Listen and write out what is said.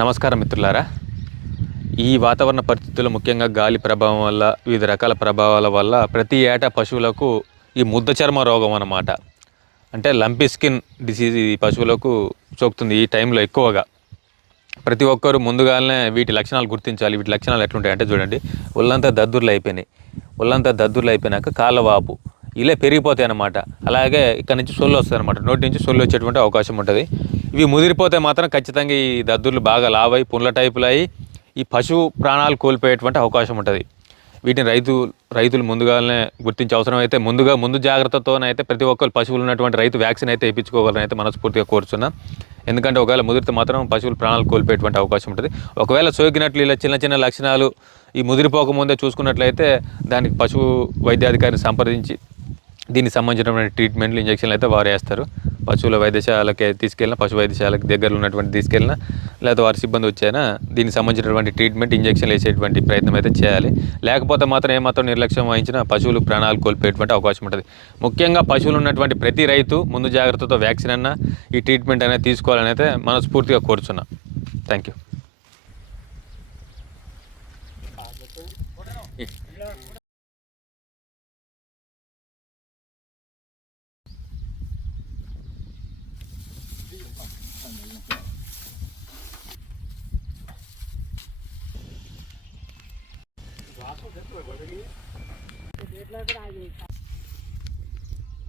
నమస్కారం మిత్రులారా. ఈ వాతావరణ పరిస్థితుల్లో ముఖ్యంగా గాలి ప్రభావం వల్ల వివిధ రకాల ప్రభావాల వల్ల ప్రతి ఏటా పశువులకు ఈ ముద్ద చర్మ రోగం అన్నమాట. అంటే లంపి స్కిన్ డిసీజ్ ఈ పశువులకు సోకుతుంది ఈ టైంలో ఎక్కువగా. ప్రతి ఒక్కరు ముందుగానే వీటి లక్షణాలు గుర్తించాలి. వీటి లక్షణాలు ఎట్లుంటాయి అంటే చూడండి ఒళ్ళంతా దద్దుర్లు అయిపోయినాయి. ఒళ్ళంతా దద్దుర్లు అయిపోయినాక కాళ్ళవాపు ఇలా పెరిగిపోతాయి అన్నమాట. అలాగే ఇక్కడ నుంచి సొల్లు వస్తాయి అనమాట నోటి నుంచి సొల్లు వచ్చేటువంటి అవకాశం ఉంటుంది. ఇవి ముదిరిపోతే మాత్రం ఖచ్చితంగా ఈ దద్దుర్లు బాగా లావై పుండ్ల టైపులు అయ్యి ఈ పశువు ప్రాణాలు కోల్పోయేటువంటి అవకాశం ఉంటుంది. వీటిని రైతు రైతులు ముందుగానే గుర్తించే అవసరం అయితే ముందుగా ముందు జాగ్రత్తతోనైతే ప్రతి ఒక్కరు పశువులు ఉన్నటువంటి రైతు వ్యాక్సిన్ అయితే వేయించుకోవాలని అయితే మనస్ఫూర్తిగా కోరుచున్నా. ఎందుకంటే ఒకవేళ ముదిరితే మాత్రం పశువులు ప్రాణాలు కోల్పోయేటువంటి అవకాశం ఉంటుంది. ఒకవేళ సోకినట్లు ఇలా చిన్న చిన్న లక్షణాలు ఈ ముదిరిపోకముందే చూసుకున్నట్లయితే దానికి పశువు వైద్యాధికారిని సంప్రదించి దీనికి సంబంధించినటువంటి ట్రీట్మెంట్లు ఇంజక్షన్లు అయితే వారు వేస్తారు. పశువుల వైద్యశాలకి తీసుకెళ్ళిన పశు వైద్యశాలకు దగ్గరలో ఉన్నటువంటి తీసుకెళ్ళినా లేకపోతే వారి సిబ్బంది వచ్చైనా దీనికి సంబంధించినటువంటి ట్రీట్మెంట్ ఇంజక్షన్లు వేసేటువంటి ప్రయత్నం అయితే చేయాలి. లేకపోతే మాత్రం ఏమాత్రం నిర్లక్ష్యం వహించిన పశువులు ప్రాణాలు కోల్పోయేటువంటి అవకాశం ఉంటుంది. ముఖ్యంగా పశువులు ఉన్నటువంటి ప్రతి రైతు ముందు జాగ్రత్తతో వ్యాక్సిన్ అన్న ఈ ట్రీట్మెంట్ అనేది తీసుకోవాలని అయితే మనస్ఫూర్తిగా కోరుచున్నా. థ్యాంక్ యూ કેટલા પર આવી